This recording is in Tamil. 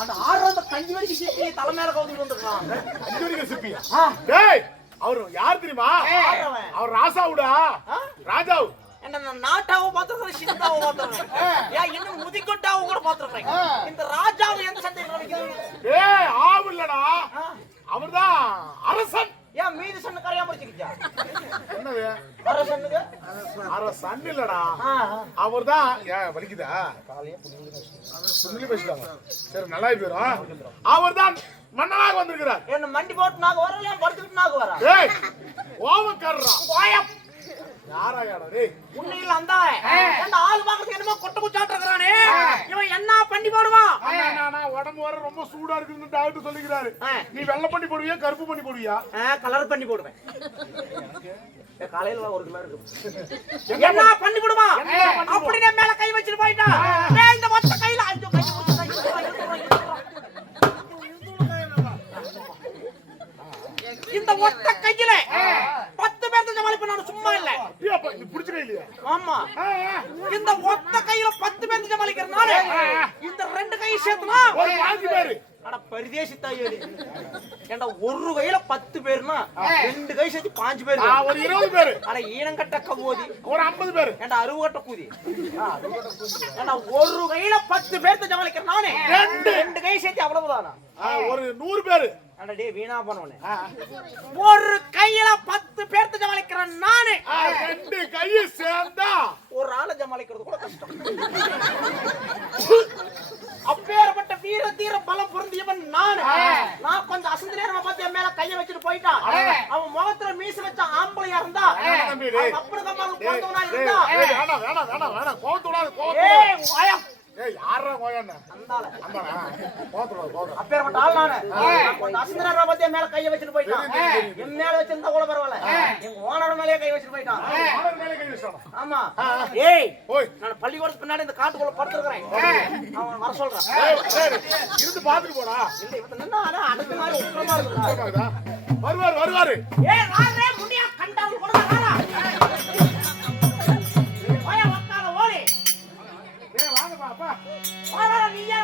அந்த ஆறு கஞ்சி வரைக்கும் சிப்பி தலை மேல கவுந்துட்டு வந்துருக்கான். கஞ்சி வரைக்கும் சிப்பியா? டேய் அவரு யார் தெரியுமா? அவர் ராசாவுடா. ராஜாவு. நான் நாட்டாவை பார்த்துருக்கேன், சிந்தாவை பார்த்துருக்கேன், ஏன் இன்னும் முதிக்கொட்டாவை கூட பார்த்துருக்கேன். இந்த ராஜாவை எந்த சந்தை நினைக்கிறது? ஆவு இல்லடா, அவர்தான் அரசன். ஏன் மீது சொன்ன கரையா முடிச்சுக்கிச்சா? என்னது அரசனுக்கு அரசன் இல்லடா, அவர்தான். வலிக்குதா? பேசிட்டாங்க. சரி, நல்லா போயிரும். அவர்தான் மன்னனாக வந்திருக்கிறார். என்ன மண்டி போட்டு நாங்க வரல, படுத்துக்கிட்டு நாங்க வர. ஏய், கோவக்காரரா? கோயம் யாராயாடா டேய்? உன்னையில அந்த ஆள் பாக்கிறதுக்கு என்னமோ கொட்ட குச்சாட்டு இருக்கறானே, இவன் என்ன பண்ணி போடுவான்? நானா உடம்பு வர ரொம்ப சூடா இருக்குன்னு டாக்டர் சொல்லிக்கிறாரு. நீ வெள்ளை பண்ணி போடுவியா கருப்பு பண்ணி போடுவியா? கலர் பண்ணி போடுவேன். காலையில 1 கிலோ இருக்கு. என்ன பண்ணி போடுவா? அப்படியே மேல கை வச்சிட்டு போயிட்டா. டேய், இந்த மொத்த கையில ஐயோ கை இந்த ஒத்த கையில 10 பேர்த்த ஜமாலி பண்ணானு சும்மா இல்ல. ஏப்பா நீ புடிச்சவே இல்லையா? ஆமா, இந்த ஒத்த கையில 10 பேர்த்த ஜமாலிக்கிறனால இந்த 2 கை சேர்த்துனா ஒரு 5 பேர். அட பரிதேசி தாயேடி, ஏண்டா ஒரு கையில 10 பேர்னா 2 கை சேர்த்து 5 பேர், ஒரு 20 பேர். அட ஈனங்கட்ட கவோதி ஒரு 50 பேர். ஏண்டா அருவகட்ட கூதி. ஏண்டா ஒரு கையில 10 பேர்த்த ஜமாலிக்கிறனானே 2 கை சேர்த்து அவ்வளவுதானா? ஒரு 100 பேர். அட டேய் வீணா பண்ணவனே, ஒரு கையில 10 பேர்த்த ஜமாலிக்கிறேன் நானே. 2 கைய சேர்ந்தா ஒரு ஆளை ஜமாலிக்கிறது கூட கஷ்டம். அப்பேற்பட்ட வீர தீர பலம் பொருந்தியவன் நானு. நான் கொஞ்சம் அசந்த நேரமா பார்த்து என் மேல கைய வச்சுட்டு போயிட்டான். அவன் முகத்துல மீச வச்ச ஆம்பளையா இருந்தா, அப்படி கம்மாவுக்கு போறவனா இருந்தா, வேணாம் வேணாம் வேணாம் வேணாம், கோவத்தோட கோவத்தோட. ஏய் வாயம், ஏய் யாரா கோயண்ணா? அந்தால அந்தானா கோவத்தோட கோவத்தோட. அப்பேற்பட்ட ஆள் நானு. கொஞ்சம் அசந்த நேரமா பார்த்து என் மேல கைய வச்சுட்டு போயிட்டான். என் மேல வச்சிருந்தா கூட பரவாயில்ல, எங்க ஓனர் மேலயே கை வச்சுட்டு போயிட்டான். ஓனர் மேல கை வச்சானா? ஆமா. ஏய் ஓய், நான் பள்ளிக்கூடத்துக்கு பின்னாடி இந்த காட்டுக்குள்ள படுத்துறேன். அவன் வர சொல்றான். சரி இருந்து பாத்துட்டு போடா. இல்ல இவன் என்ன ஆனா அடுத்த மாதிரி உக்கிரமா இருக்குடா. வருவாரு வருவாரு. ஏய் ராரே முனியா கண்டாவு கூட வாடா. வாயா வக்கால ஓடி. ஏய் வாங்க பாப்பா. வாடா நீயா